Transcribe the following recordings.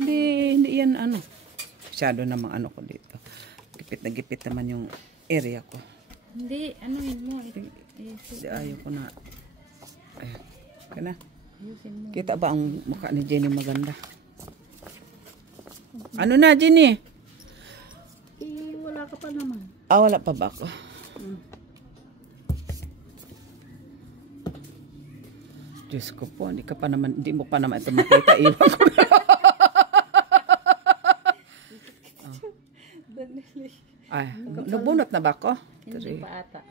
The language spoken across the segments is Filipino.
Hindi yan ano. Masyado namang ano ko dito. Gipit na gipit naman yung area ko. Hindi, ano yun mo? Hindi, ayaw ko na. Ayan. Okay na. Ayusin mo. Kita ba ang mukha ni Jenny maganda? Ano na, Jenny? Wala ka pa naman. Wala pa ba ako? Diyos ko po, hindi mo pa naman ito makita. Iwan ko na. Ay, nabunot na ba ako? Hindi pa ata.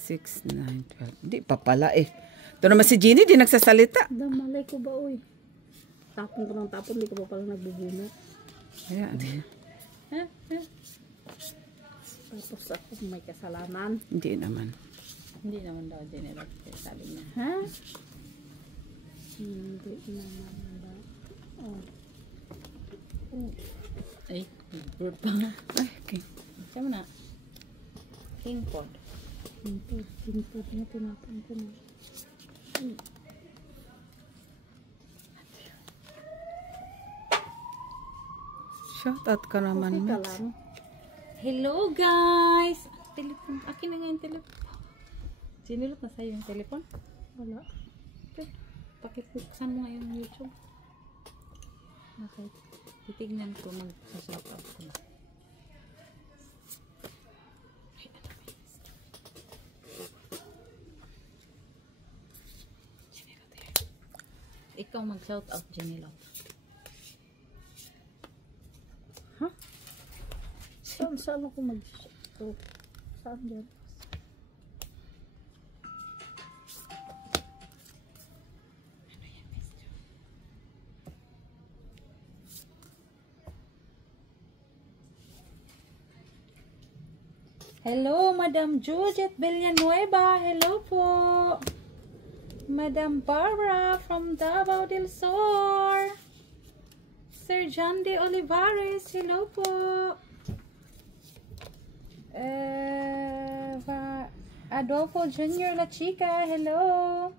6, 9, 12. Hindi pa pala eh. Ito naman si Jenny, di nagsasalita. Malay ko ba, oy? Tapon ko ng tapon, di ko pa pala nagbubunot. Ayan. Tapos ako may kasalanan. Hindi naman. Hindi naman daw din nila. Sabi niya. Ha? Hindi naman ba? Ay, bird pa. Ay, okay. Saan mo na? King pod. King pod na tinapon ko na. Shout out ka naman, Okay Max. Hello guys! Telepon. Akin na nga yung telepon. Sinilot na sa'yo yung telepon? Wala. Okay. Pakibuksan mo nga yung YouTube. Okay. Titignan ko mag-shout out ko na. Ikaw mag-shout out, Janilo. Ha? Saan ako mag-shout out? Saan dyan? Hello, Madam Judith Villanueva. Hello po. Madam Barbara from Davao del Sur. Sir John de Olivares. Hello po. Adolfo Jr. La Chica. Hello.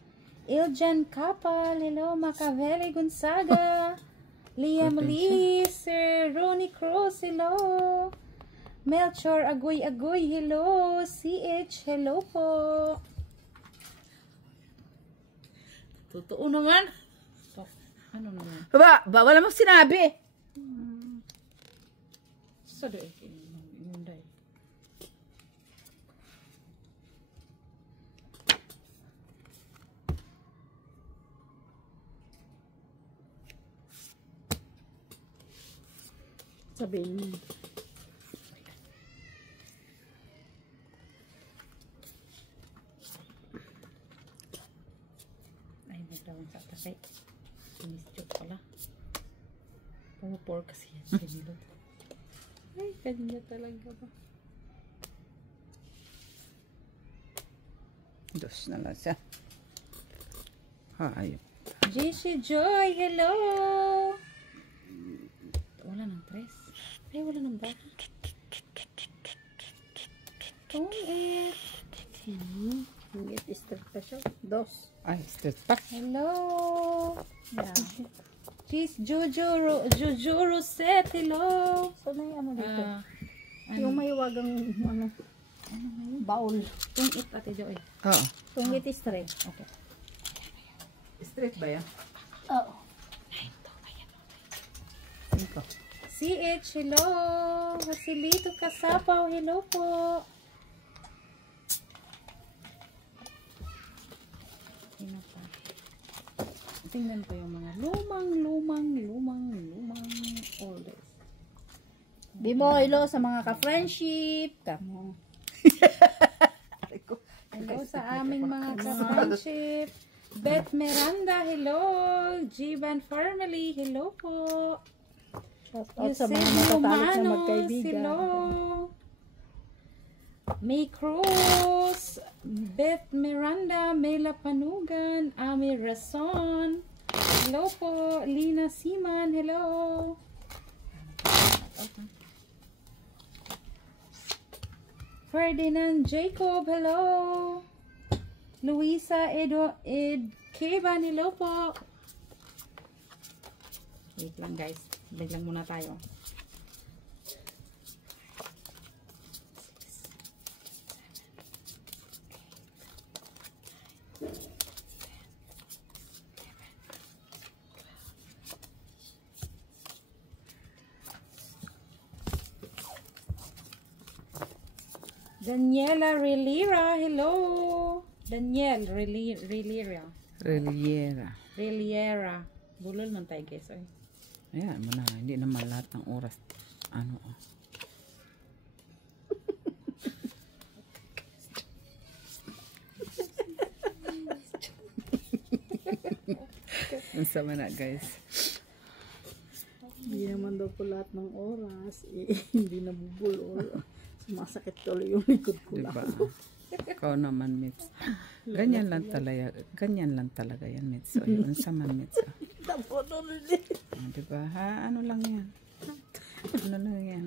Iljan Kapal. Hello. Machiavelli Gonzaga. Liam Lee. Sir Ronnie Cruz. Hello. Melchor Agoy Agoy, hello. CH, hello po. Totoo naman. Ano naman? Wala mo sinabi. Sa doon. Inunday. Sabihin mo. Kasi sinis-joke pala. Pumupor kasi yan. Ganilo. Ay, kanya talaga ba? Dos na lang siya. Ayun. JC Joy, hello! Wala ng tres. Ay, wala ng baka. Tungit. Tungit, start pa siya. Dos. Ay, straight back. Hello. Yeah. She's Jojo Rosette. Hello. Saan na yung ano dito? Yung mahiwagang ano, baul. Tungit ate Joy. Oo. Tungit straight. Okay. Straight ba yan? Oo. 5. CH, hello. Vasilito Kasapaw, hello po. Tingnan ko yung mga lumang oldest. Bimo, hello sa mga ka-friendship. Kamo. Hello sa aming mga ka-friendship. Beth Miranda, hello. Jivan Family, hello po. Yusef Romanos, hello. May Cruz, Beth Miranda, Mela Panugan, Ami Rason, hello po, Lina Siman, hello. Ferdinand Jacob, hello. Luisa Ed Keban, hello po. Wait lang guys. Biglang muna tayo. Daniela Relira, hello. Daniel Relira. Reliera. Bulol man tayo guys. Oy. Ayan mo na, hindi naman lahat ng oras. Ano oh. Ang sama na guys. Hindi naman daw po lahat ng oras. Hindi nabubulol. Sumasakit tuloy yung likod ko Diba? lang. Ikaw naman, Mitz. Ganyan lang talaga yan, Mitz. O, yun sa man, Mitz. Tapos ulit. Diba? Ha? Ano lang yan? Ano lang yan?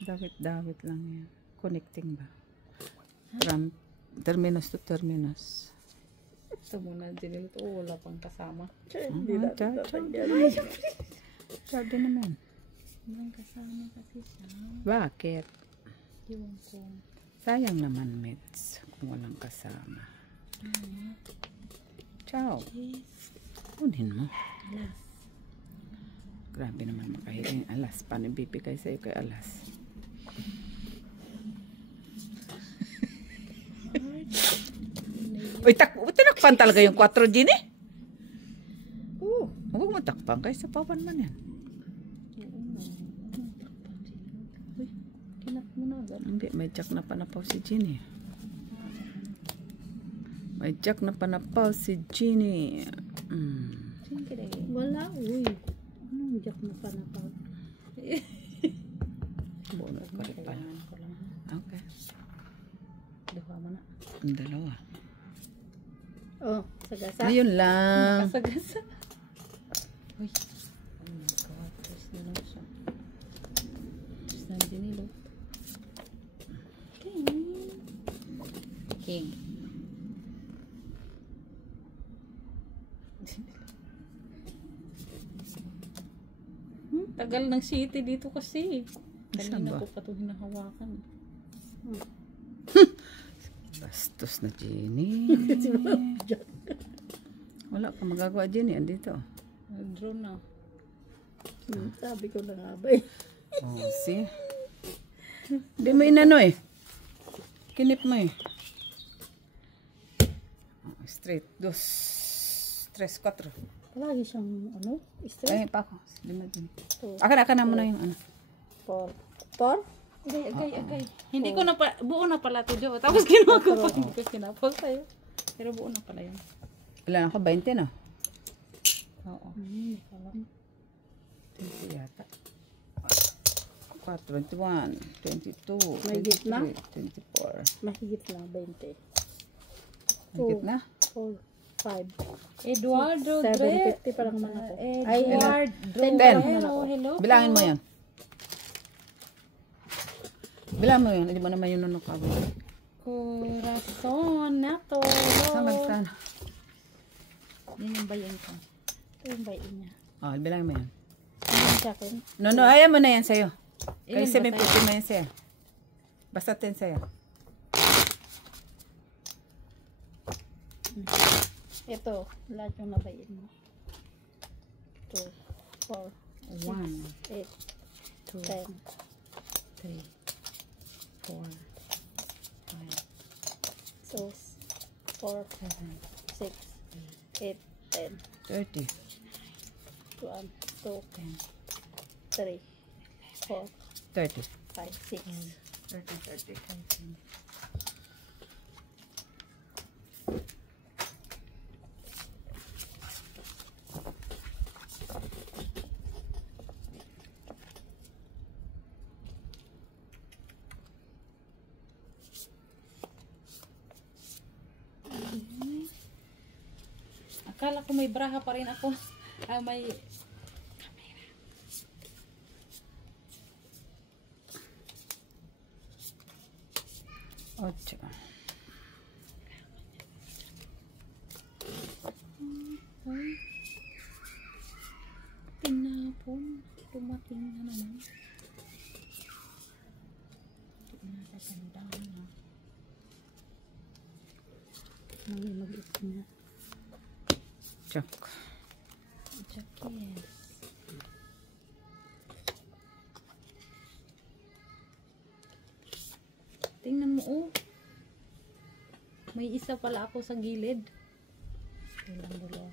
Dawit-dawit lang yan. Connecting ba? From terminus to terminus. Ito muna din ito. Wala pang kasama. Hindi na tatagyan. Sabi naman. Walang kasama kasi siya. Bakit? Iwan ko. Sayang naman, Mitz, kung walang kasama. Ciao. Kunin mo. Alas. Grabe naman makahiling alas. Paano bibigay sa'yo kay alas? Uy, tinakpan talaga yung 4 Gini? Oo. Huwag mo takpan. Kaysa pawan man yan. Uy, kinat mo na agad. Hindi, may jack na panapaw si Gini. May jack na panapaw si Gini. Siyempre. Wala, uy. Anong jack na panapag? Bunot ko rin pala. Kailangan ko lang. Okay. Duha mo na. Ang dalawa. Oh, sagasa. Ayun lang. Kasagasa. Uy. Oh my God. Tres na lang siya. Tres na din nilo. King. Tagal ng city dito kasi. Saan ba? Kanina ko pa ito hinahawakan. Bastos na Gini. Wala ka magagawa Gini. Andito. Drone na. Sabi ko na nga ba eh. Oh, see? Hindi mo inano eh. Kinip mo eh. Oh, straight. 2, 3, 4. Palagi siyang ano? Straight. Ay, pa ako. Lima din. Two. Akan na muna yung ano. 4. Agay. Hindi ko na pa, buo na pala ito, Jo. Tapos ginawa ko pa. Hindi ko sinapol sa'yo. Pero buo na pala yun. Ilan ako? 20 no? Oo. 20 yata. 4, 21, 22, Mahigit na? 23, 24. Mahigit na 20. Higit na? 4, 5. Eduardo 750 parang man ako. Ay, Eduardo. 10 Ten. Hello. Bilangin mo yan. Bilangin mo yan. Hindi mo naman yun nunukabo. Corazon nato. Saan? Yan yung bayan ko. ito yung bayin niya. Oh, bilangin mo yan. Ano sa akin? No, ayaw mo na yan sa'yo. Kaya Ilan ba 750 mo yan sa'yo. Basta 10 sa'yo. Ito, lahat yung nabayin mo. 2, 4, 1, 8, 2, 10. 3, 4, 5, 2, 4, 6, 8, 10. 30. 1, 2, 10, 3, 4, 30. 5, 6. 30. 15. Akala ko may braha pa rin ako. May 8. dumating na naman. Natatandaan na. Mag-iit niya. Check. Check, yes. Tingnan mo, oh. May isa pala ako sa gilid. Kailang dalawa.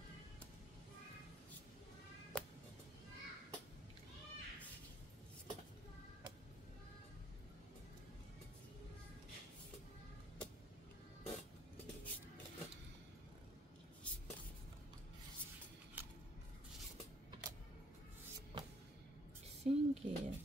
Think yes.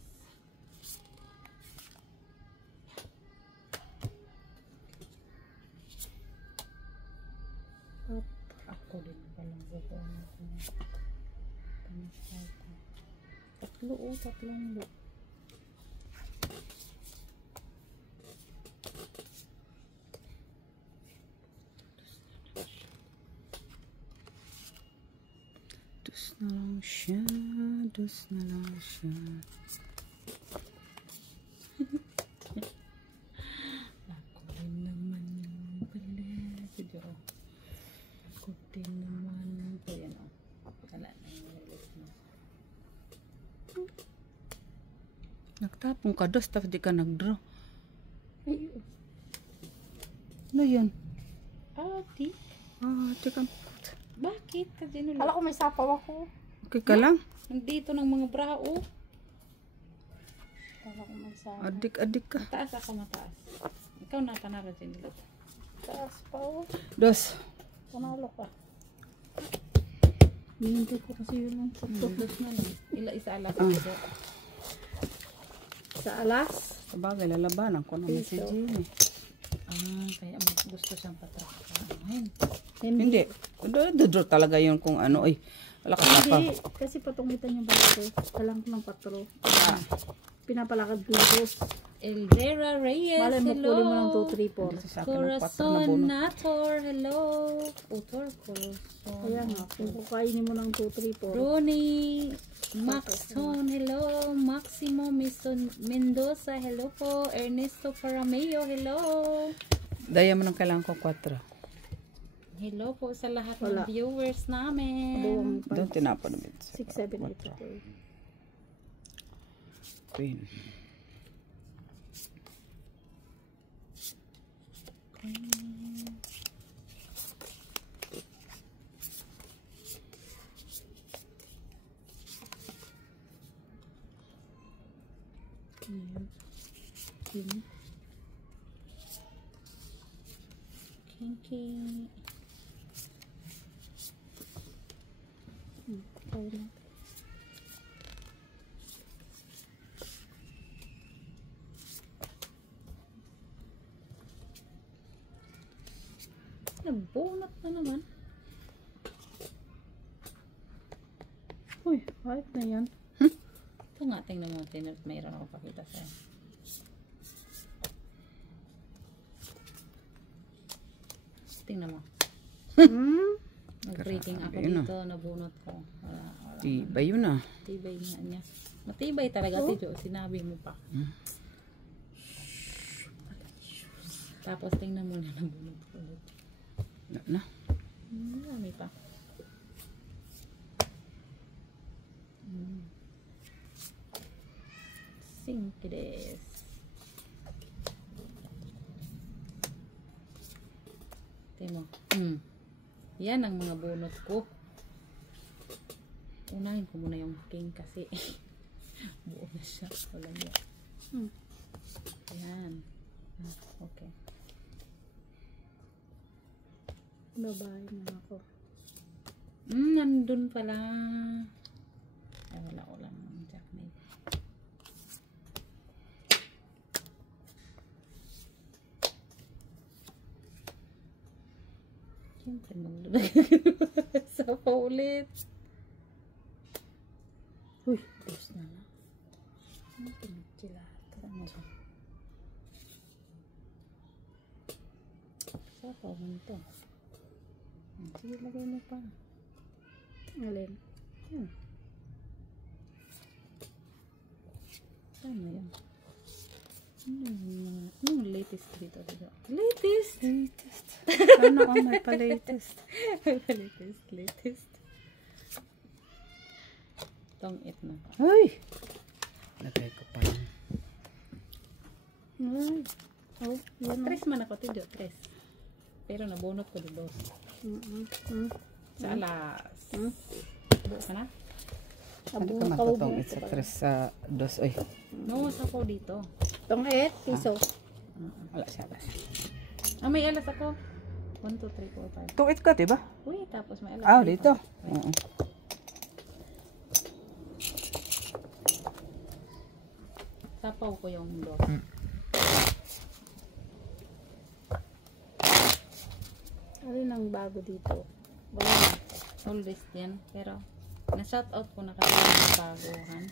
Ako din palang buko na ito. Tatlo o tatlong buko. Dus na lang siya. Dus na lang siya. Ako din naman yung pala. Video. Ako din naman. Ito yan o. Wala na yung ulit mo. Nagtapong ka dos, tapos di ka nag-draw. Ay, Ano yun? di. Di ka. Bakit? Kasi nula. Kala ko may sapaw ako. Okay ka lang? Nandito ng mga bra, oh. Kala ko may sapaw. Adik-adik ka. Mataas ako, mataas. Ikaw na kanara din nila. Taas pa ako. Dos. Panalo ka. Hinintay ko kasi yun ang sakto. Dos na lang. Isa alas. Sa alas. Sabagay, lalabanan ko naman si Piso. Jimmy. Kaya gusto siyang patrapahin. Hindi. Dodo talaga yun kung ano. Ay, wala ka pa. Hindi. Kasi patungitan yung bato. Kalang ko ng patro. Pinapalakad ko yung dos. Eldera Reyes, Malay mo, hello. puli mo ng 2, 3, 4. Sa akin ng 4 na bunot. Corazonator, hello. Utor, Kaya nga, kung kukainin mo ng 2, 3, 4. Ronnie Maxon, hello. Maximo Mendoza, hello po. Ernesto Parameo, hello. Daya mo nang kailangan ko 4. Hello po sa lahat Wala. ng viewers namin. Buwang Doon tinapon namin. 6, 7, 8. Queen. Kinky. Nagbunot na naman. Uy, kahit na yan. Ito nga, tingnan mo. Mayroon ako pakita sa'yo. Tingnan mo. Nag-breaking ako Grabe, dito. Nabunot ko. Wala. Diba yun ah. Matibay nga niya. Matibay talaga, Tijo. Sinabi mo pa. Tapos tingnan mo na nabunot ko ulit. Na. Marami pa. Sinky des. Tingnan mo. Yan ang mga bunot ko. Unahin ko muna yung king kasi buo na siya. Wala niya. Yan. Okay. Babae na ako. Nandun pala. Ay, wala ko lang jackmate. Siyempre, maglulagay sa paulit. Uy, dos na na. Ano pinag sila? Ano ba? Sa paulit to. Sige, lagay mo pa. Alin? Yan. Ano yan? Anong latest dito? Latest? Latest. Ano ang may pa-latest? Latest. Tong it na. Ay! Lagay ko pa lang. Ay. Oh, yan. Tres man ako, tido. Tres. Pero nabunot ko di dos. Sa alas. Buo ka na? Ano ka matutong isa tres sa dos? Uy. No, sa ko dito. Tong it, piso. Wala siya ba? May alas ako. 1, 2, 3, 4, 5. Tungit ka, diba? Uy, tapos may alas. Ah, dito. Oo. Tapaw ko yung dos. Alin ang bago dito? Wala na. Always yan. Pero, na-shout out ko na kasi yung baguhan.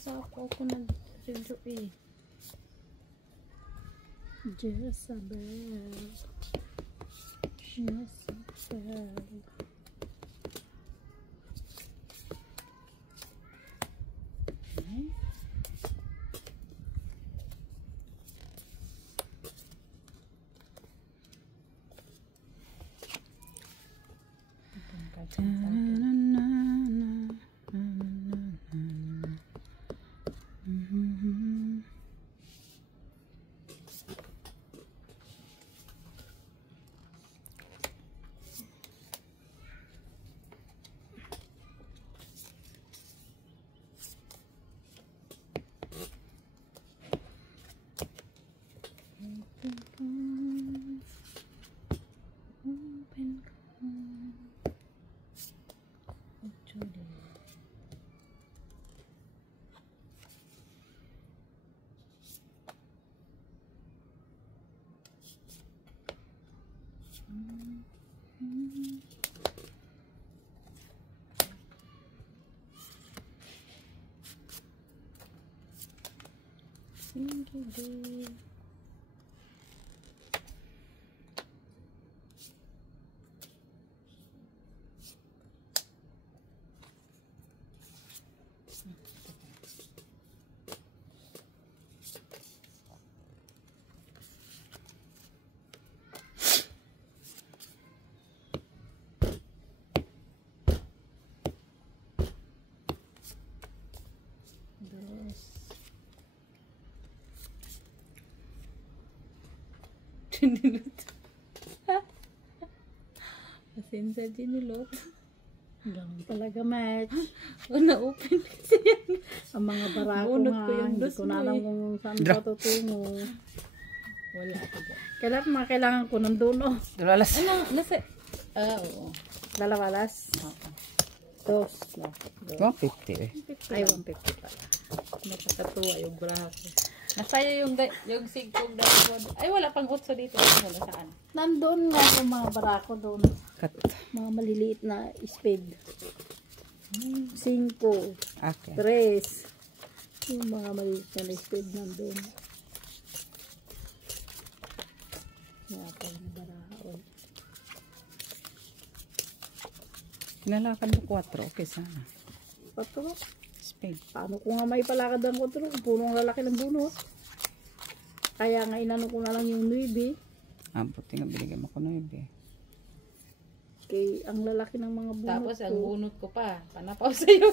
Sapo ko nag-review eh. Jezabel. Jezabel. Dinulot. Pasensya dinulot. Ganun talaga, match. Na-open kasi yan. Ang mga barako Bunot nga, ko yung hindi dos ko mo na alam eh. kung saan Dra. patutungo. Wala ako dyan. Kailangan ko ng dulo. Dalalas. Ano? Nasa... oo. Lalawalas. Oo. Dos. 150 eh. Ay, 150 pala. Nakakatuwa yung braha ko. Nasaya yung sigkong dahil. Ay, wala pang utso dito. Wala saan. Nandun nga yung mga barako doon. Cut. Mga maliliit na speed. 5. Okay. 3. Yung mga maliliit na speed nandun. Yata yung barako. Kinalakan mo 4. Okay sana. Patro. Spade. Paano ko nga may palakad ang kontrol? Punong lalaki ng bunot. Kaya nga inano ko na lang yung 9. Buti nga binigyan mo ko na yun eh. Kay ang lalaki ng mga bunot Tapos ko. ang bunot ko pa. Panapaw sa'yo.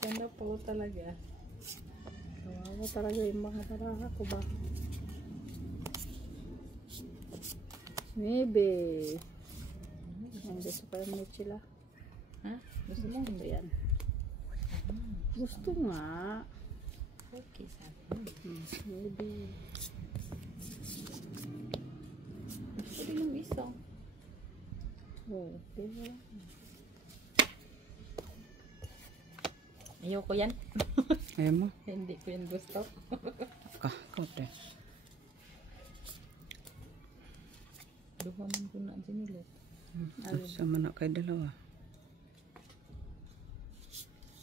Panapaw talaga. Kawawa talaga yung mga baraka ko ba? Maybe. Ang gusto pa yung sila. Ha? Gusto mo? Gusto yan. Gusto nga. Okay, sabi mo. Maybe. Gusto din yung isa. Oh, diba? Ayoko yan. Ayaw mo? Hindi ko yan gusto. Kote. Duhaman ko na sinulot. Sama na kay dalawa.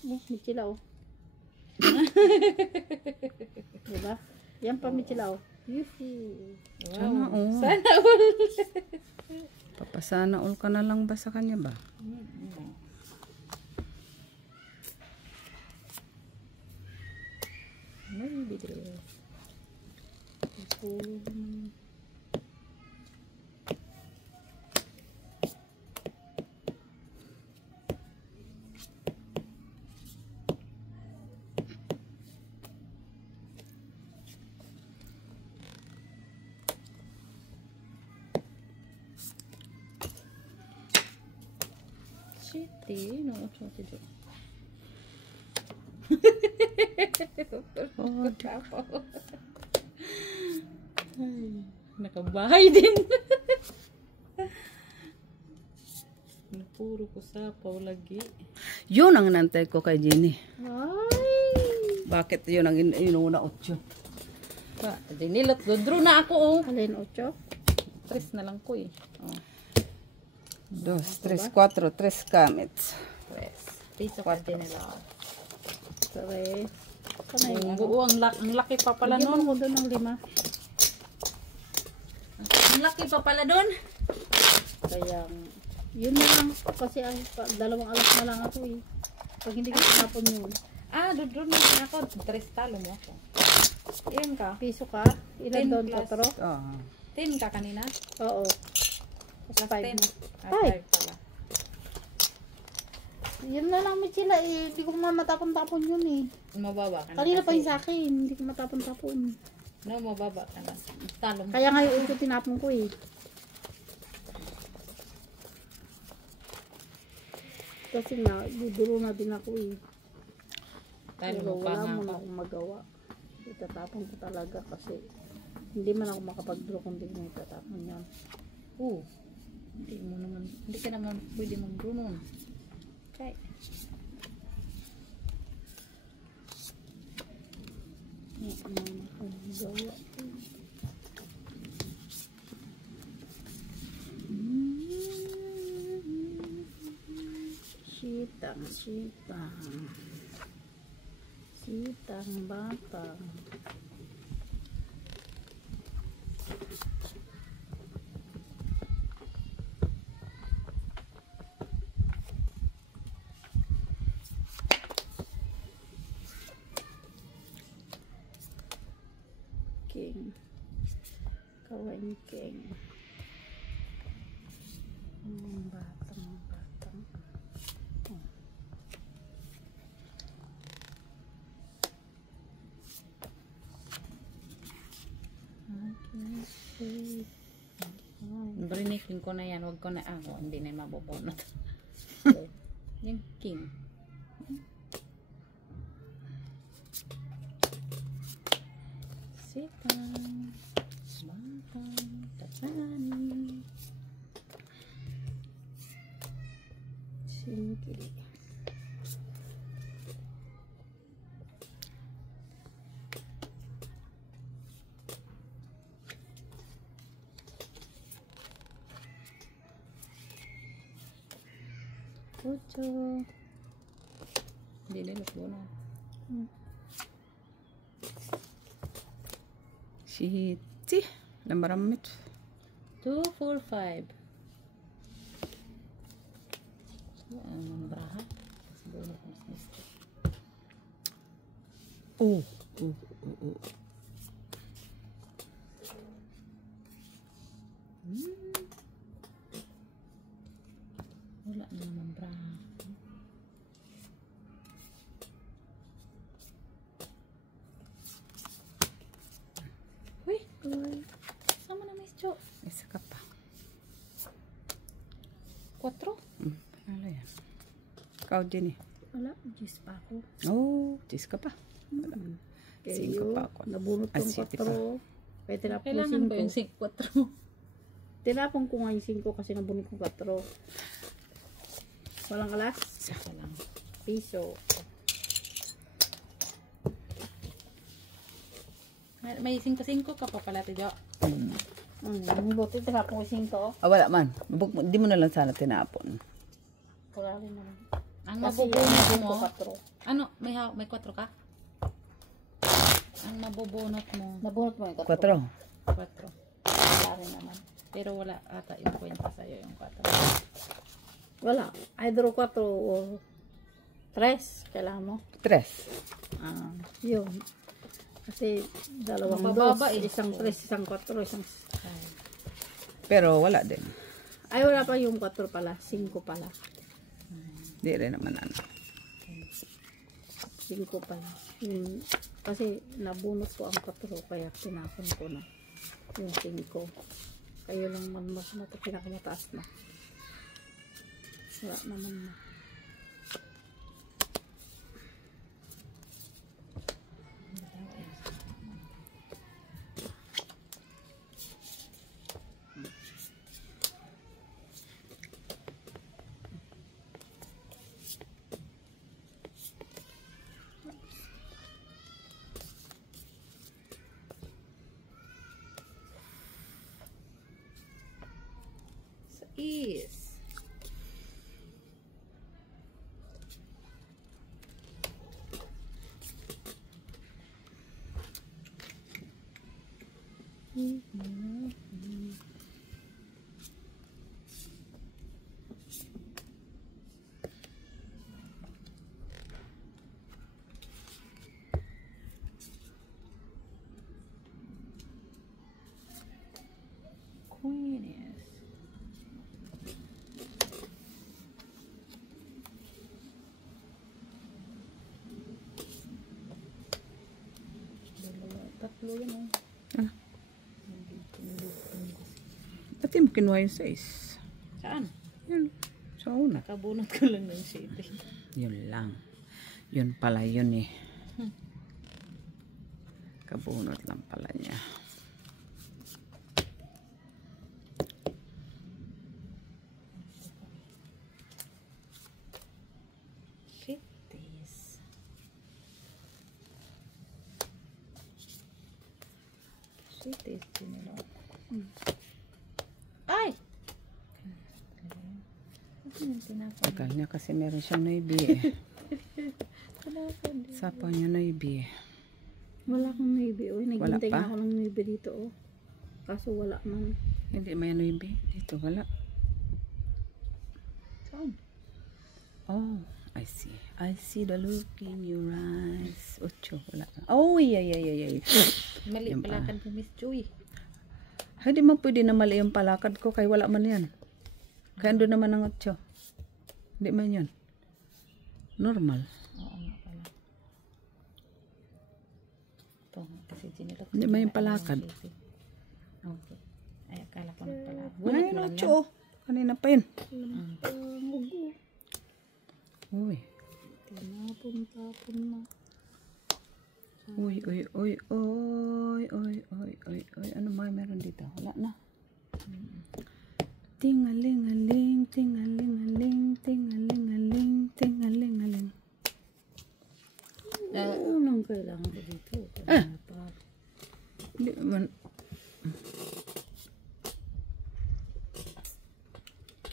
Oh, Michila oh. Diba? Yan pa Michila oh. Yuhi. Sana all. Sana all. Papasana all ka na lang ba sa kanya ba? Maybe this. Shitty, no, what to do? Oh, Nakabahay din. Puro ko sapaw lagi. yun ang nantay ko kay Jenny. Ay! Bakit yun ang inuna 8? Pa, dinilot. Draw na ako oh. Alin 8? 3 na lang ko eh. Oh, 2, 3, 4, 3 kamits. 3. Piso ka din nila. Sorry. Sana yung Ang buo, ang laki pa pala Lagyan nun. mo ko doon ng 5. Ang laki pa pala doon. Kaya, yun na lang. Kasi ang 2 alas na lang ako eh. Pag hindi ko tinapon yun. Ah, doon na ako. 3 talo mo ako. Ilan ka? Piso ka? 10 Ilan doon plus. 4? Oh. 10 ka kanina? Oo. Plus 5 10. na. Ah, Ay! 5 pala. Yun na lang Michila eh. Hindi ko matapon-tapon yun eh. Mababa ka na Kanina pa kasi. yung sa akin. Hindi ko matapon-tapon. No, mababa ka na. Talo mo. Kaya ngayon ito tinapon ko eh. Kasi nga, duduro na din ako eh. Talo Pero mo pa wala nga mo na ako. akong magawa. Itatapon ko talaga kasi hindi man ako makapag-draw kung hindi mo itatapon yan. Oo. Hindi ka naman pwede mag-draw nun. Okay. Hindi man ako magawa. Sitang, sitang. Sitang batang. King. Kawengking. Batang, batang. Oh. Brinikin ko na yan. Huwag ko na ako. Hindi na mabubunot. Yung king. Sitang. Batang. Tatani. Singkili. Ocho. Hindi na nagbuno. Siti. Lambaramit. 2, 4, 5. Ang braha. Buno ko sa mister. Oh. Wala naman braha. Uy! Sama na mister. Isa ka pa. Ikaw, Jenny. Wala, 10 pa ako. Oh, 10 ka pa. Wala. Kaya 5 yun, pa ako. nabunot Ay, yung 7 pa. 4. Kaya tinapon ko Kailangan ba yung 5. 4? Tinapon ko nga yung 5 kasi nabunot ko 4. Walang alas? Isa lang. Piso. May 5-5 ka pa pala, Tijo. Buti tinapon ko yung 5. Ah, wala man. Di mo na lang sana tinapon. Wala rin naman. Ang Kasi mabubunot yung mo, 4. ano, may 4 ka? Ang mabubunot mo, Nabunot mo yung 4. 4. 4. Wala rin naman. Pero wala ata yung kwenta sa'yo yung 4. Wala. Either 4 o 3. Kailangan mo. 3. Yun. Kasi dalawang Mababa dos. eh. Isang 3, isang 4, isang... Pero wala din. Ay, wala pa yung 4 pala. 5 pala. Di rin naman ano. 5 pala. Yun. Kasi nabunot ko ang 4 kaya tinapon ko na yung 5. Kayo lang man mas pinakamataas na. Wala naman na. Is. Queen is. Tatlo yun oh. Ba't di mo kinuha yung 6? Saan? Yun. Sa una. Nakabunot ko lang ng 7. Yun lang. Yun pala yun eh. Kabunot lang pala niya. Shitis. Shitis din nila. Ay! Ano yung tinapon? Akala niya kasi meron siyang noibi eh. Sapaw niya noibi eh. Wala akong maybe. Uy, naghintay pa? nga ako ng maybe dito. Oh. Kaso wala man. Hindi may noibi. Dito wala. Saan? Oh, I see. I see the look in your eyes. 8. Wala. Oh, yeah. Mali Yan pala pa. kan Miss Joy. Hindi man pwede na mali yung palakad ko kaya wala man yan. Kaya ando naman ang 8. Hindi man yun. Normal. Oo nga pala. Ito, kasi ginilot. Hindi man yung palakad. Okay. Ay, akala ko na pala. Ay, Bunot mo lang 8. yan. Oh. Kanina pa yun. Uy. Tinapon-tapon na. Uy. Ano ba meron dito? Wala na. Tingalingaling, tingalingaling, tingalingaling, tingalingaling. Unang kailangan ko dito. Hindi man.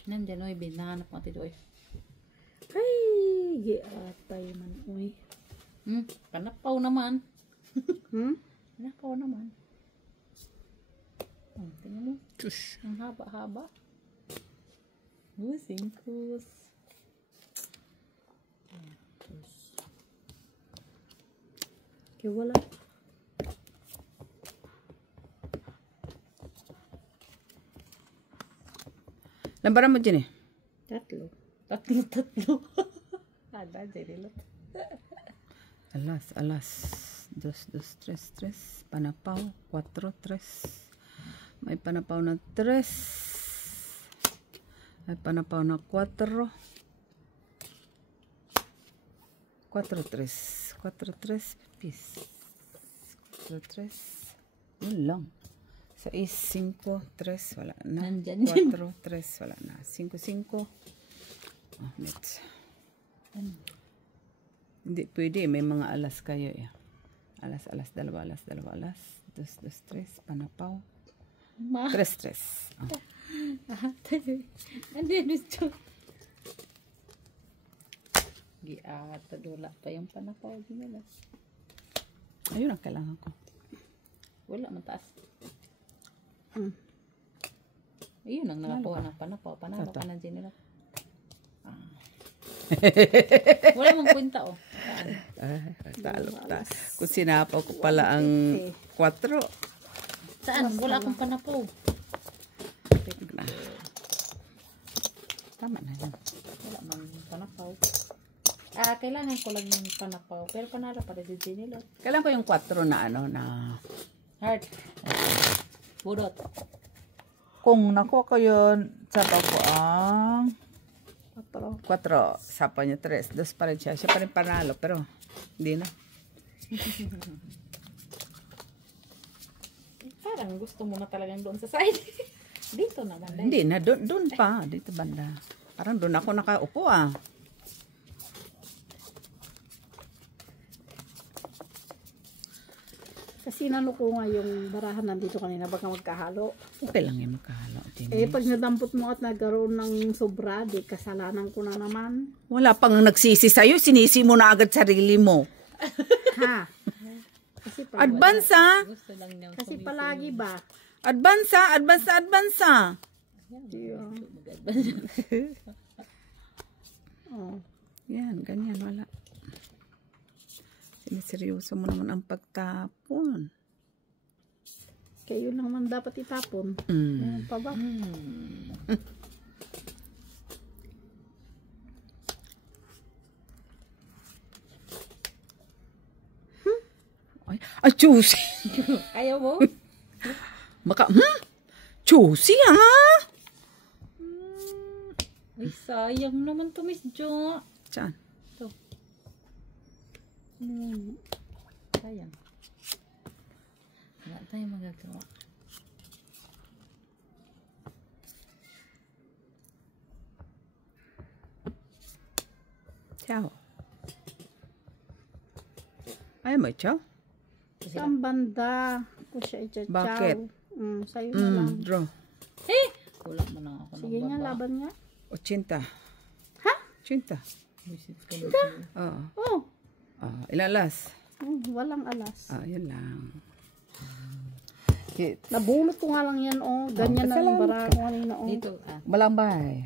Nandiyan, oy, binahanap mo ati doy. Ay, giatay man. Uy. Panapaw naman. Hmm? Panapaw naman. Oh, tingnan mo. Tush. Ang haba-haba. Singkus. Kaya wala. Lambaran mo dyan eh. Tatlo. Tatlo. Ada, Jerilot. Alas. 2, 3. Panapaw. 4, 3. May panapaw na 3. May panapaw na 4. 4-3. 4-3 piece. 4-3. Yun lang. 6-5-3. Wala na. Nandyan yan. 4-3. Wala na. 5-5. Oh, next. Hindi pwede. May mga alas kayo. Eh. Alas, dalawa alas. 2-2-3. Panapaw. 3-3. Oh. Andyan gusto. Giata wala pa yung panapaw nila. Ayun ang kailangan ko. Wala mataas. Ayun ang nakakuha ng panapaw. Panalo ka na dyan nila. Wala mong kwenta oh. Talo ta. Kung sinapaw ko pala ang 4. Saan? Wala akong panapaw. Tama na yan. Wala mang panapaw. Kailangan ko lang yung panapaw. Pero panalo pa rin din nila. Kailangan ko yung 4 na ano na Heart. Budot. kung nakuha ko yun, sapaw ko ang 4. Sapaw niya 3. 2 pa rin siya. Siya pa rin panalo. Pero hindi na. Parang gusto mo na talagang doon sa side. Dito na banda. Hindi na. Doon pa. Dito banda. Parang doon ako nakaupo ah. Kasi nanuko nga yung barahan nandito kanina baka magkahalo. Okay lang yung magkahalo. Pag nadampot mo at nagkaroon ng sobra, di kasalanan ko na naman. Wala pang nagsisi sa'yo. Sinisi mo na agad sarili mo. Ha? Kasi pag, Advance ah. Gusto lang niya. kasi palagi ba? Advance ah. Advance. Oh. Yan, ganyan. Wala. Siniseryoso mo naman ang pagtapon. Kayo lang man dapat itapon. Ano pa ba? Ay, juicy. Ayaw mo? Juicy ah. Ay, sayang naman to, Miss Jo. Saan? Ito. Sayang. Wala tayo magagawa. Ciao. Ayaw mo, ciao? Saan banda? Ko siya itchachaw. Bakit? Sa'yo na lang. Draw. Eh! Wala mo na ako. Sige nga, laban nga. 80. Ha? 80. Visit ko na. Oo. Oh. Ilang alas? Walang alas. Yun lang. Nabulot ko nga lang yan, oh. Ganyan na ang bara ko kanina, oh. Dito, Malambay.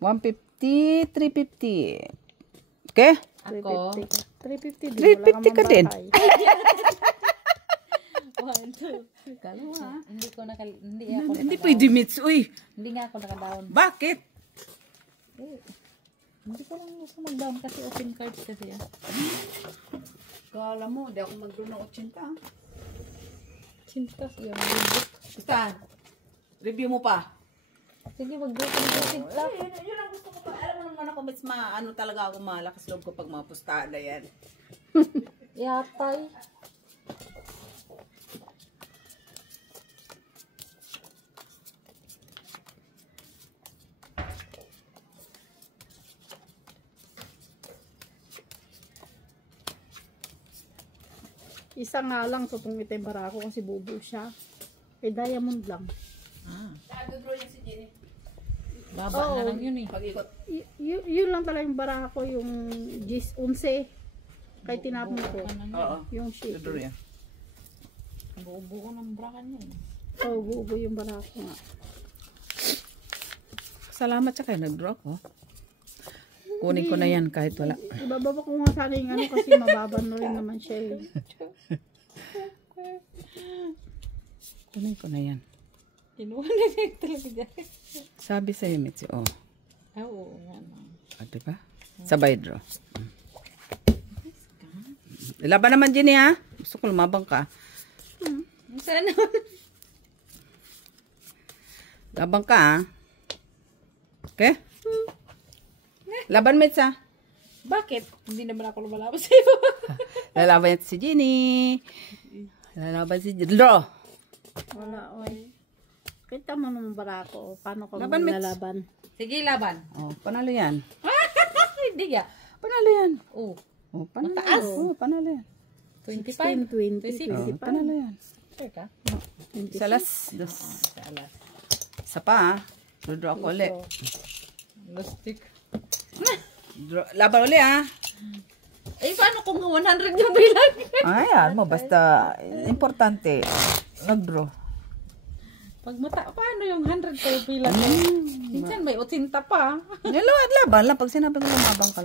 150, 350. Okay? Ako. 350 350 ka din. 1, 2. Kalawa. Hindi ko hindi ako Hindi pwede mits. Uy, Hindi nga ako naka-down. bakit? Hindi ko lang gusto mag-down kasi open cards kasi yan. Kala mo, di ako mag-draw ng 80. Sintas yun. Saan? Review mo pa. Sige, mag-draw ka ng sintas. Yun ang gusto ko pa. Alam mo naman ako, mas ano talaga ako malakas loob ko pag mga pustahan na yan. Yatay. Isa nga lang, tutungit yung bara ko kasi bubo siya. Diamond lang. Nag-draw yan si Jenny. Baba na lang yun eh. Pag-ikot. Yun lang talaga yung bara ko, yung 11. Kaya tinapon ko. Oo. Yung sheet. Nag-draw yan. Buo-buo ng brakan yan. Oh, bubo yung bara ko nga. Salamat sa kayo, nag-draw ko. Kunin ko na yan kahit wala. Ibababa ko nga sana yung ano kasi mababa na rin naman siya eh. Kunin ko na yan. Kinuha na yung talaga dyan. Sabi sa'yo, Mitzi, oh. Oo, nga na. Diba? Sabay draw. Laban naman, Jenny, ha? Gusto ko lumabang ka. Saan naman? Labang ka, ha? Okay? Laban, Mitzi, ha? Bakit? Hindi naman ako lumalaban sa'yo. Lalaban yan si Jenny. Lalaban si Jenny. Draw. Wala, oy. Kita mo naman bara ako. Paano ko Laban, Mitch. lalaban? Sige, laban. Oh, panalo yan. Hindi ya. Panalo yan. Oh. Oh, panalo. Mataas. Oh, panalo yan. 16, 20, 20. 25. Panalo yan. Sure ka? Salas. Dos. Salas. Isa pa, draw ako ulit. Lustik. Laban ulit, ha? Eh, paano kung 100 yung bilang? Ayan mo, basta importante. Nag-draw. Pag paano yung 100 kayo bilang? Minsan may 80 pa. Laban lang. Pag sinabi ko lumabang ka.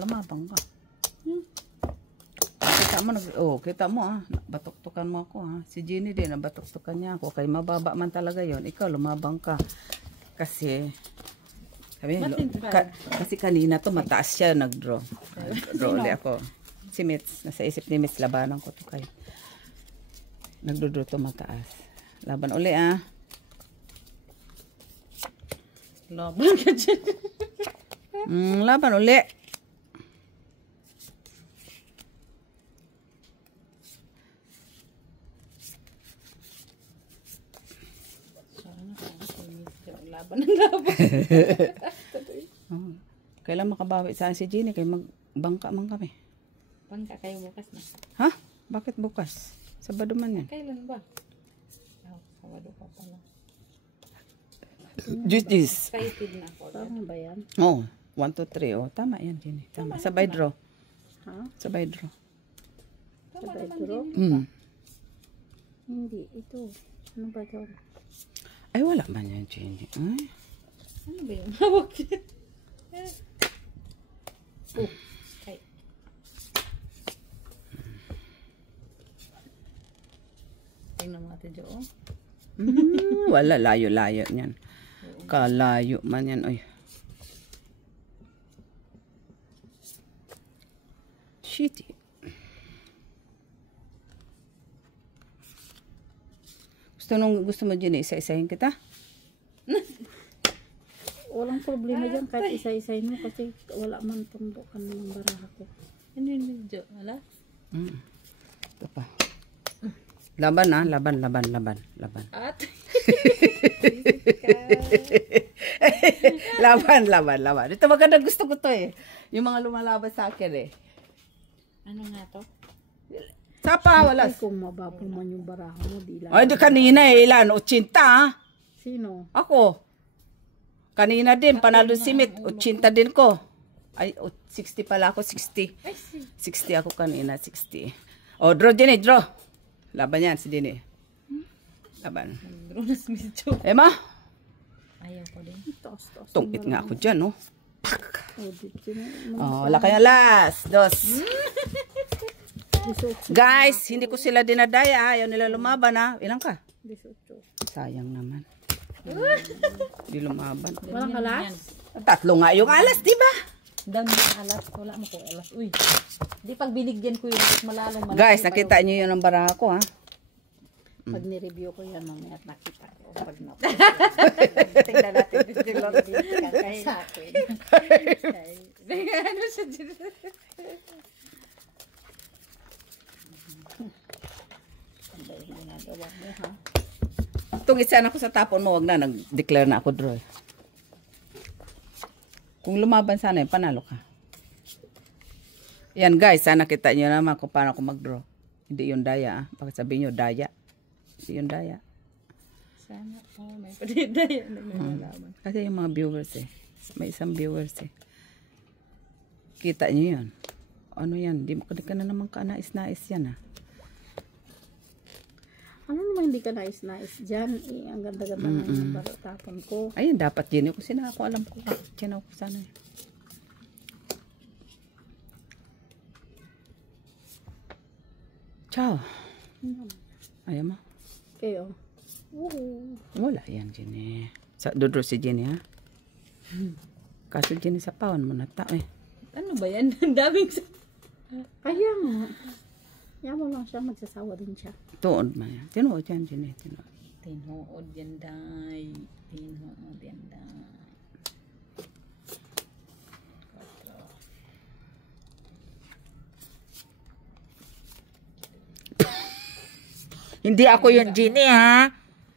Kita mo, kita mo, batok-tukan mo ako, ha? Si Jenny din, batok-tukan niya ako. Kaya mababa man talaga yon. Ikaw, lumabang ka. Kasi, kasi kanina to mataas siya nag-draw. Draw ulit ako. Si Mitz, nasa isip ni Mitz, labanan ko to kayo. Nagdo-draw to mataas. Laban ulit, ah. Laban ka dyan. Laban ulit. Laban ng laban. Kailan makabawi sa si Jenny? Kaya magbangka man kami. Bangka kayo bukas na. Ha? Bakit bukas? Sabado man yan. Kailan ba? Sabado pa pala. Juice. Excited na ako. Tama ba yan? Oh, 1, 2, 3. Oh, tama yan, Jenny. Tama. Sabay draw. Ha? Sabay draw. Sabay draw? Hindi. Ito. Ano ba ito? Ay, wala man yan, Jenny. Ay. Ano ba yun? Hawak yun. Oh. Ay. Tingnan mo natin dyan, oh. Wala, layo-layo niyan. Kalayo man yan. Ay. Shitty. Gusto mo dyan, isa-isahin kita? Walang problema dyan kahit isa-isahin mo kasi wala man tumbukan ng baraha ko. Ano yun dyan? Wala? Ito pa. Laban, ha? Laban. At? Laban. Ito maganda, gusto ko to eh. Yung mga lumalaban sa akin eh. Ano nga to? Sapa, wala. Ay, kung mabapo man yung baraha mo, di lang. Ay, di kanina eh. Ilan? 80, ha? Sino? Ako. Kanina din, panalo si Mit. 80 din ko. Ay, 60 pala ako, 60. 60 ako kanina, 60. Oh, draw din eh, draw. Laban yan, si Dini. Laban. Draw na si Micho. Emma? Ayaw ko din. Taas. Tungkit nga ako dyan, no? Oh, dito na. Oh, wala kaya last. Dos. Guys, hindi ko sila dinadaya. Ayaw nila lumaban, ha? Ilang ka? 18. Sayang naman. Hindi lumaban. Walang kalas? Tatlo nga yung alas, di ba? Dami ng alas. Wala mo ko alas. Uy. Di pag binigyan ko yung malalong malaki. Guys, nakita niyo yun ang baraha ko, ha? Pag ni-review ko yan, mamaya at nakita ko. Pag na Tingnan natin. Kahit sa akin. Ano siya dito? Itong isa na ko sa tapon mo, wag na. Nag-declare na ako draw. Kung lumaban sana yun, panalo ka. Yan guys, sana kita nyo naman kung paano ako mag-draw. Hindi yung daya. Bakit sabihin nyo, daya? Hindi yung daya. Sana. Oh, may padidaya. Nagmamalaman. Kasi yung mga viewers eh. May isang viewers eh. Kita nyo yun. Ano yan? Di ka na naman ka-nais-nais yan ah. Ano naman hindi ka nais-nais dyan? Eh, ang ganda-ganda na yung tapon ko. Ayun, dapat yun. Kasi na ako alam ko. Diyan ako sana eh. Ciao. Ayaw mo? Kayo. Wala yan, Jenny. Dudro si Jenny, ha? Kaso Jenny sa pawan mo na tao eh. Ano ba yan? Ang daming Kaya nga. Kaya mo lang siya, magsasawa din siya. Tuon man yan. Tinuod yan, Jenny. Tinuod. Tinuod yan, day. Tinuod yan, day. Hindi ako yung Jenny, ha?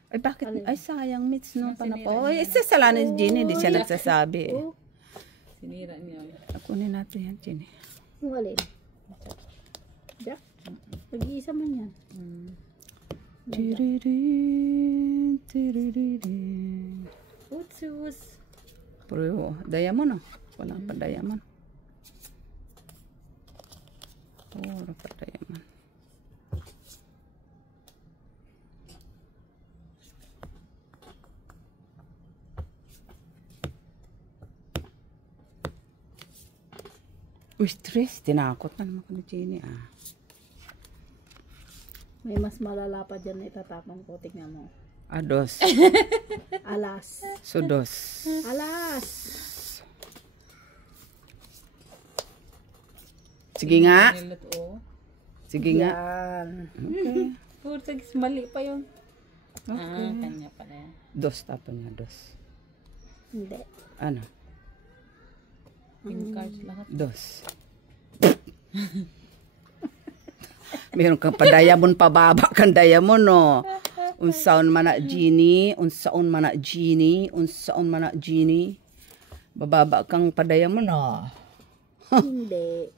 Ay, bakit? Ay, sayang, Mitch, no? Panapo. Ay, isasalanin si Jenny. Hindi siya nagsasabi. Eh. Sinira niya. Kunin natin yan, Jenny. Yung alin? Jack? Pag-iisa man yan. Tiririn, tiririn. Utsus. Pero, diamond, oh. Wala pa diamond. Wala pa diamond. Uy, stress. Tinakot na naman ko ni Jenny, ah. May mas malala pa dyan na itatapang ko. Tingnan mo. Dos. Alas. So, dos. Alas. Sige nga. Niluto. Sige nga. Yan. Okay. Purtags, mali pa yun. Okay. Kanya pala yan. Dos, tapon nga, dos. Hindi. Ano? Yung cards lahat. Dos. Meron kang pa-diamond, pababa kang diamond, no? Unsaon man na Genie, unsaon man na Genie, unsaon man na Genie. Bababa kang pa-diamond, no? Hindi.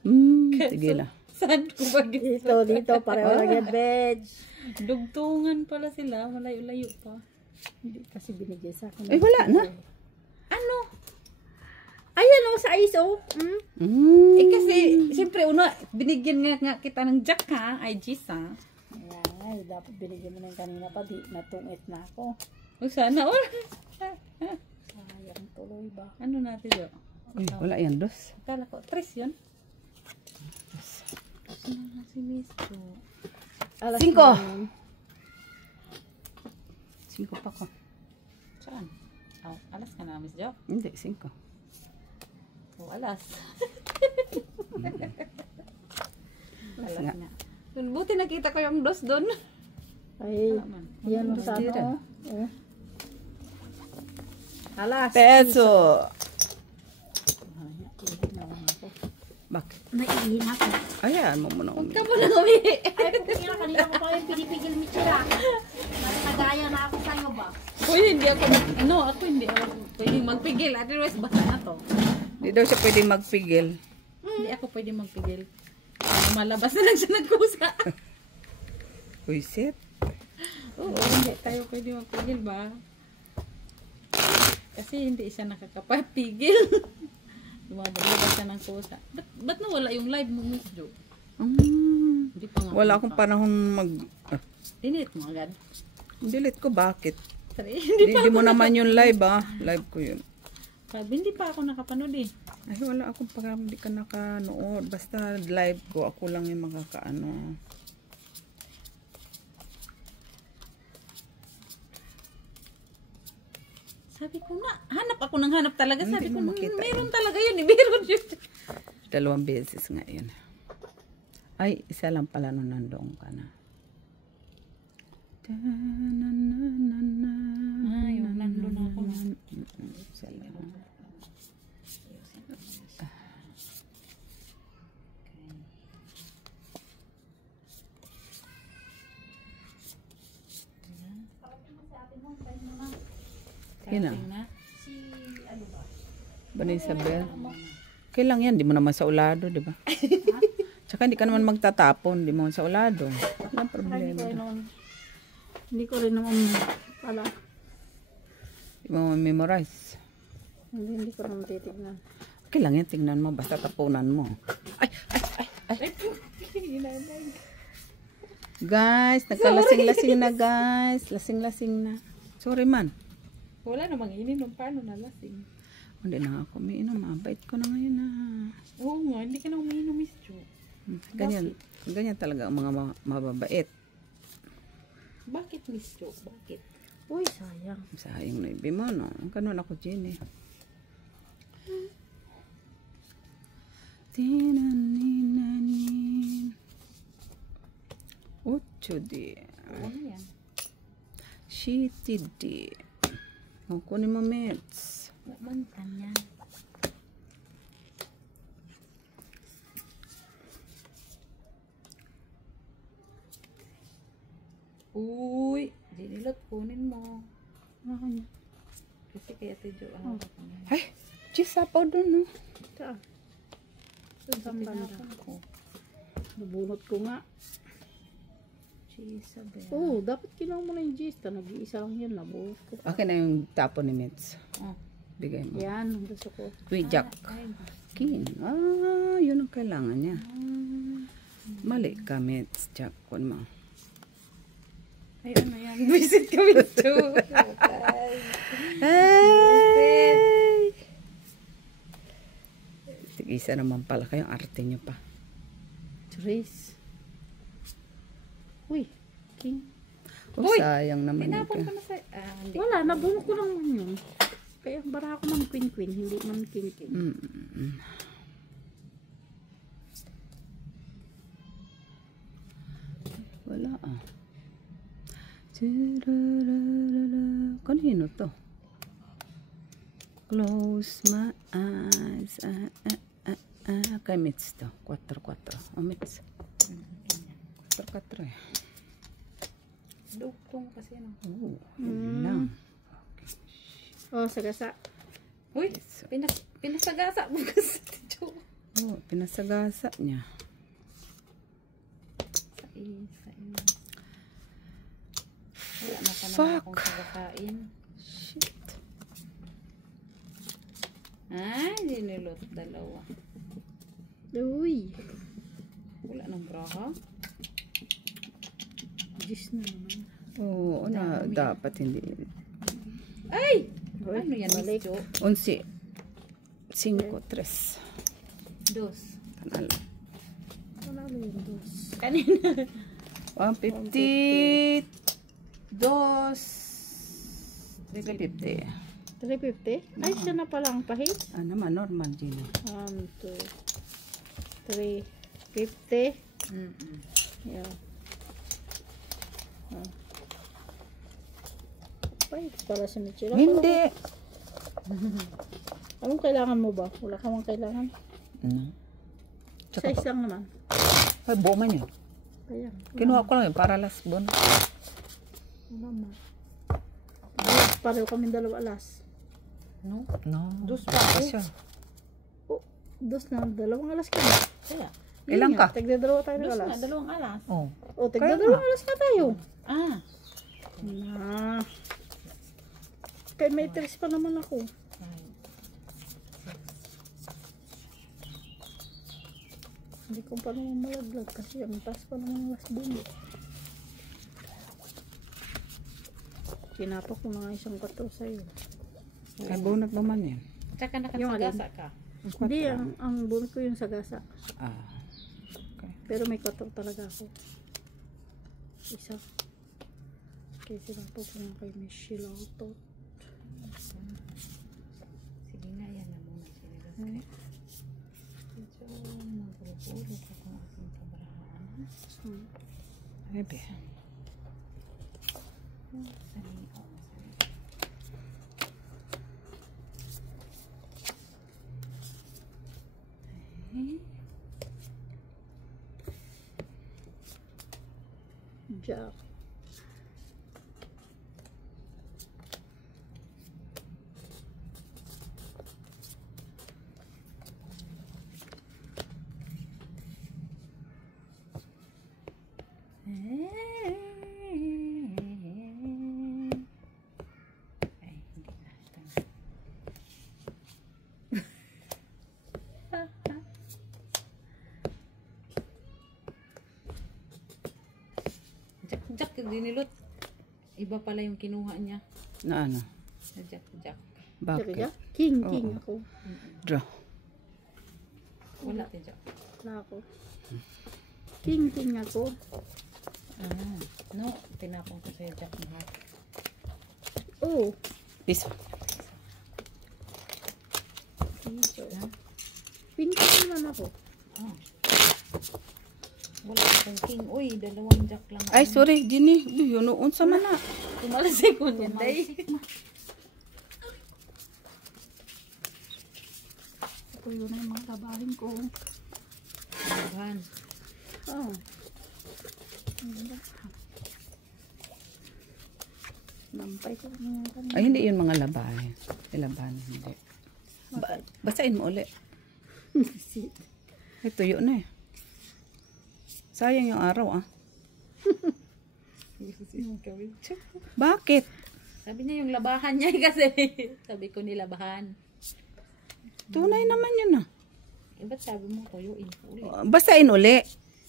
Sige lang. Saan ko ba Dito, pareho lang yan, veg. Dugtungan pala sila. Malayo-layo pa. Hindi kasi binigyan sa akin. Ay, wala na. Ano? Ayan o, sa ISO. Eh kasi, siyempre, binigyan nga kita ng jack ha. Ay, Gis ha. Ayan, dapat binigyan mo na yung kanina pa. Di, natungit na ako. O sana all. Sayang tuloy ba? Ano natin do? Ay, wala yan, dos. Akala ko, 3 yun. Ano na si Miss Jo? Alas 5. na yun. 5 pa ko. Saan? Oh, alas ka na, Miss Jo? Hindi, 5. Oh, alas. Alas Alas nga. nga. Buti nakita ko yung dos doon. Ay, Wala man. yan o sa Tira. ano. Oh. Alas. Peso. Bakit? Naiihin ako. Ayan mo muna Huwag umi. ka muna umihi. Ay, kanina ko pa yung pinipigil Michira. Nagkagaya na ako sa'yo ba? Uy, hindi ako, ako hindi ako pwedeng magpigil. Otherwise, basta na to. Hindi daw siya pwedeng magpigil. Hindi ako pwedeng magpigil. Malabas na lang siya nagkusa. Puisit. Oo, hindi tayo pwedeng magpigil ba? Kasi hindi siya nakakapapigil. Lumalabas siya ng kusa. Ba't nawala yung live mo, Miss Jo? Hindi pa nga. Wala akong panahon mag... Dinit mo agad. Delete ko, bakit? Sorry, Hindi mo naman yung live, ah. Live ko yun. Sabi, hindi pa ako nakapanood eh. Ay, wala akong pag hindi ka nakanood. Basta live ko, ako lang yung makakaano. Sabi ko na, hanap ako ng hanap talaga. Hindi Sabi ko, mo makita meron talaga yun eh. Meron yun. 2 beses nga yun. Ay, isa lang pala nung nandoon ka na. Yung nandun ako na. Isa lang. Yun na. Na. Bani Isabel. Kailang yan, di mo naman sa ulado, di ba? Tsaka hindi ka naman magtatapon, di mo sa ulado. Walang problema. Hindi ko rin naman pala. Di mo memorize. Hindi ko naman titignan. Kailang yan, tingnan mo, basta tapunan mo. Ay. Guys, nagkalasing-lasing na guys. Lasing-lasing na. Sorry man. Wala namang ininom. Paano nalasing? Hindi na nga ako umiinom. Mabait ko na ngayon na. Oo nga, hindi ka na umiinom, Miss Jo. Ganyan talaga ang mga mababait. Bakit, Miss Jo? Bakit? Uy, sayang. Sayang na ibi mo, no? Ganun ako, Jenny. Tinaninanin. 8 di. Ano yan? Shitty di. Kunin mo, Mets. Mantan yan. Uy, Jinilot, kunin mo. Ako niya. Kasi kaya tiyo, ano ka niya. Ay, cheese sapaw dun, no? Saan? Doon sa Ang banda. pinapon ko. Nabunot ko nga. Cheese, sabi. Oo, dapat kinuha mo na yung cheese. Nag-iisa lang yun. Nabunot ko. Akin na yung tapo ni Mitz. Oh. Bigay mo. Yan, ang gusto ko. Kwijak. Ay, Kin. Ah, yun ang kailangan niya. Mali ka, Mitz. Jack, kun mo. ay ano yan? Visit kami to. Hey! Sige, isa naman pala kayo. Arte nyo pa. Trace. Uy, king. Oh, Uy! sayang naman yun. Tinapon ko na sa... Ah, hindi. Wala, nabunot ko lang yun. Kaya bara ako man queen, hindi man king. Wala ah. Kanino to? Close my eyes. Kay Mitz to. 4-4. Oh, Mitz. 4-4 eh. Dugtong kasi no. Oh, yun lang. Oh, sagasa. Uy, pinasagasa mo kasi tiyo. Oh, pinasagasa niya. Sain. Wala na pa naman Fuck. akong sagakain. Shit. Ay, dinilot dalawa. Uy, Wala nang braha. cheese na naman. Oo, na dapat hindi. Ay! Uy, Ano yan, balik. Miss Jo? 11. 5-3. Dos. Kanal. Wala na yung dos. Kanina. 150. 350. 350? Ay, siya na pala ang pahit. Ah, naman, normal din. 1, 2, 3, 50. Yeah. Pahit pala si Michelle. Hindi. Anong kailangan mo ba? Wala ka mang kailangan. Ano? Tsaka Size lang naman. Ay, buo man yun. Ayan. Kinuha ko lang yun para last bon. Wala mo. Pareho kami dalawa alas. No? No. Dos pa pa ako. siya. Oh, dos na. Dalawang alas ka. Kaya. Ilang ka? Tagdadalawa tayo ng Dos alas. na, dalawang alas. Oh. O, tagdadalawang alas ka tayo. Ah. Na. Kaya may tres pa naman ako. Hindi ko pa naman malaglag kasi ang taas pa naman last dun. Kinapa ko na nga isang 4 sa'yo. Ay, bunot naman yan. Tsaka Yung nakasagasa ka. Hindi, ang bunot ko yung sagasa. Ah. Okay. Pero may 4 talaga ako. Isa. Kaya sila po kung kay Michelle Auto. Sige nga, yan na muna sila. Medyo magulog ako ng aking kabrahaan. Maybe. Jack. Jack, dinilot. Iba pala yung kinuha niya. Na ano? Na Jack. Jack, Bakit? Jack? King Oo. ako. Draw. Wala ti Jack. Wala ako. King ako. Ah, no, tinapon ko sa'yo Jack ng heart. Oh. Piso. Pink naman ako. Ah. Wala akong king. Uy, dalawang Jack lang. Ay, sorry, Ginny. Yun, unsa man na. Tumalasay ko niya, day. Ito yun na yung mga tabahin ko. Laban. Oh. Nampay ko na kanina. Ay, hindi yun mga labahin. Labahan, hindi. Basahin mo uli. Ay, tuyo na eh. Sayang yung araw ah. Bakit? Sabi niya yung labahan niya kasi. Sabi ko nilabahan. Tunay naman yun ah. Eh, ba't sabi mo tuyuin ko ulit? Basahin uli.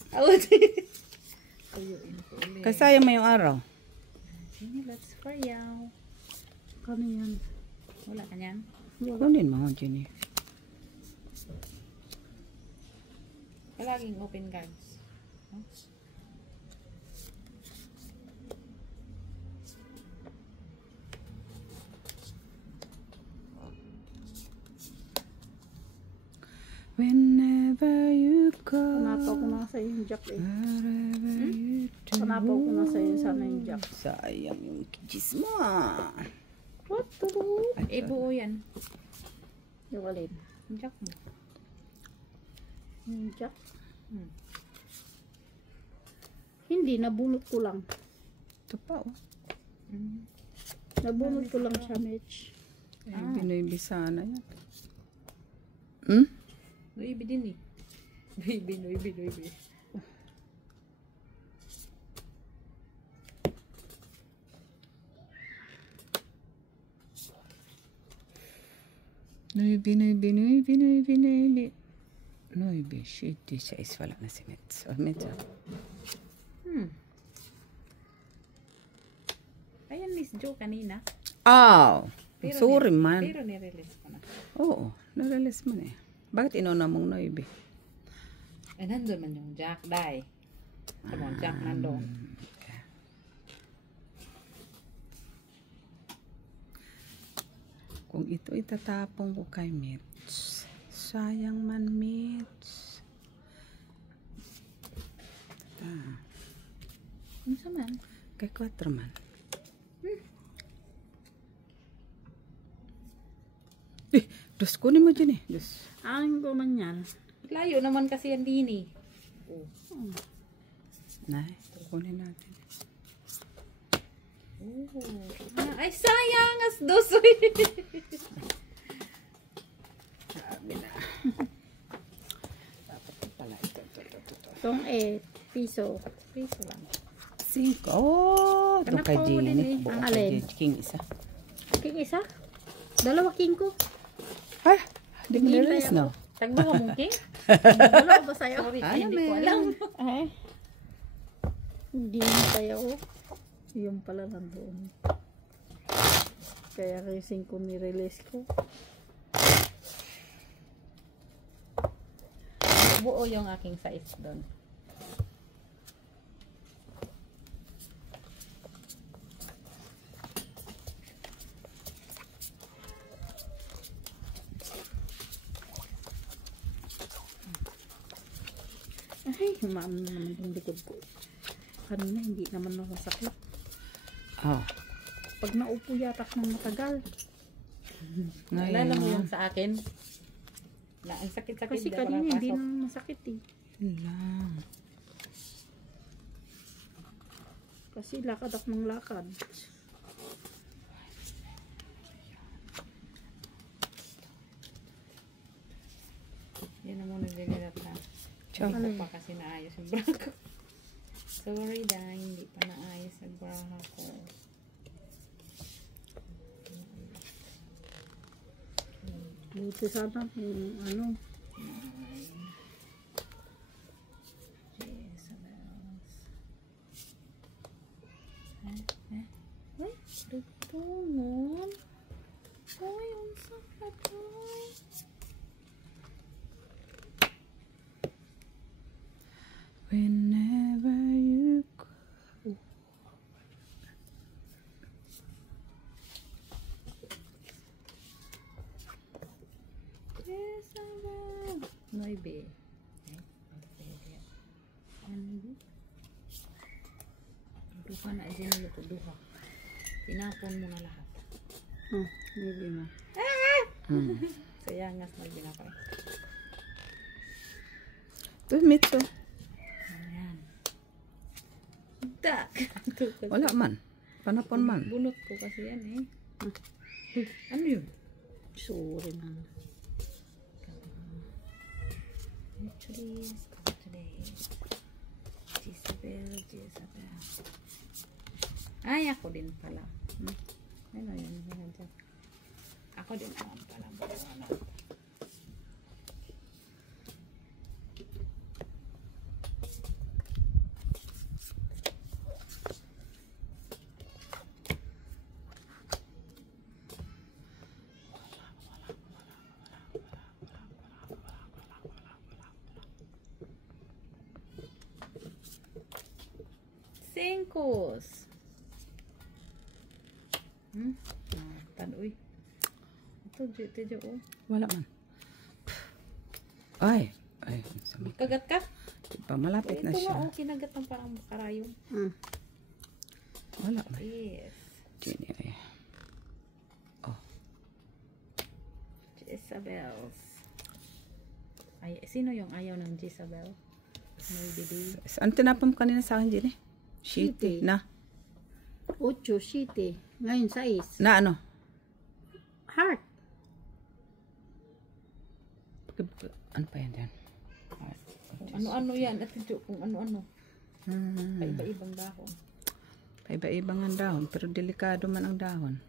Tuyuin ko ulit. Kasi sayang mo yung araw. Sige, let's for you. Kano yan? Wala ka niyan? Kunin mo, Jenny. Palaging open cards. Huh? Whenever you go, Panapaw ko na sa yung jack eh. wherever you do. Panapaw ko na sa iyo sana yung jack. Sayang yung kijis mo ah. What to do? Eh, buo yan. Yung alin? Yung jack mo. Yung jack? Hmm. Hindi, nabunot ko lang. Ito pa oh. Mm. Nabunot ko lang siya, Mitch. Binoy sana yan. Hmm? Noibi din eh. Noibi. Noibi, shit, siya is wala na si Mets. Oh, Mets ah. Ayan, Miss Jo kanina. Oh, sorry man. Pero nirelease ko na. Oo, naralis mo na eh. Bakit inuna mong Noibi? Eh, nandun man yung jack, dai. Come on, jack, nandun. Kung ito itatapong ko kay Mitch, sayang man Mitch. Ano sa man? Kay 4 man. Eh, dos kunin mo dyan eh. Dos. Aling ko man yan. Layo naman kasi yan din eh. Oh. Nay, kunin natin. Oh. Ay, sayang! As dos! Sabi na. Dapat pala ito. Itong 8 piso. Piso lang. 5. Oh, ito Anak kay ko mo din Jenny. eh. Buo Ang kay alin? Jenny. King isa. King isa? Dalawa king ko. Ay, di mo Hindi na-release tayo. no? Tagbo ka mong king? Dalawa ba sa'yo? Sorry, Ano hindi ko meron? alam. Ay. Hindi mo tayo. Yung pala nandoon. Kaya kasing ko ni-release ko. Buo yung aking size doon. Ay, maano naman yung likod ko. Kanina hindi naman nakasakit. Oh. Pag naupo yatak ng matagal. Naalala mo yung sa akin? Na, ang sakit-sakit. Kasi di kanina wala hindi pasok. naman masakit eh. Lang. Kasi lakad ako ng lakad. Yan na muna nagagalat na. Ciao. Hindi ko pa kasi naayos yung bra ko. Sorry dahil hindi pa naayos yung bra ko. Buti sana yung ano. Yes, Ay, ito nun. Ay, ang sakit ay. Whenever you go. Yes, Noibe. Duha na din ito, duha. Tinapon mo na lahat. Oh, hindi mo. Sayangas na binapay. Ito, Mitch oh. Ayan. Tak! Wala man. Panapon man. Bunot ko kasi yan eh. Uy, ano yun? Sorry man. Actually, Jezabel. Ay, ako din pala. Ano yun? Ako din naman pala. Singkos. Tanoy. Ito, dito, oh. Wala man. Ay, sama. Kagat ka? Pa malapit na Ito siya. nga, oh, kinagat ng parang karayong. Wala man. Yes. Jenny ay. Oh, Jezabels. Ay, sino yung ayaw ng Jezabel? May baby. ano tinapon mo kanina sa akin, Jenny? Shitty. Shitty. Na? 8, 7. Ngayon 6. Na ano? Heart. Ano pa yan dyan? Kung ano-ano yan. At ito, kung ano-ano. Paiba-ibang dahon. Paiba-ibang ang dahon, pero delikado man ang dahon.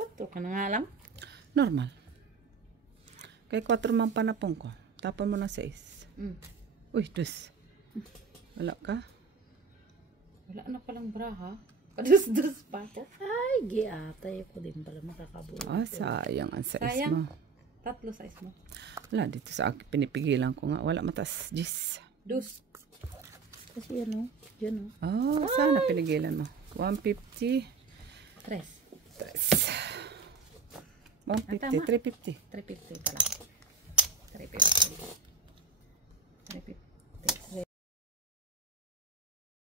4 ka na nga lang. Normal. Kay 4 man panapon ko. Tapon mo na 6. Uy, 2. Wala ka? Wala na palang braha. Kadus-dus pa ako. Ay, giatay ko din pala makakabuo. Sayang ang size Sayang. mo. 3 size mo. Wala, dito sa akin, pinipigilan ko nga. Wala matas, 10. Dus. Kasi ano, dyan Sana pinigilan mo. 150. 3. 150, 350. 350 pala. 350.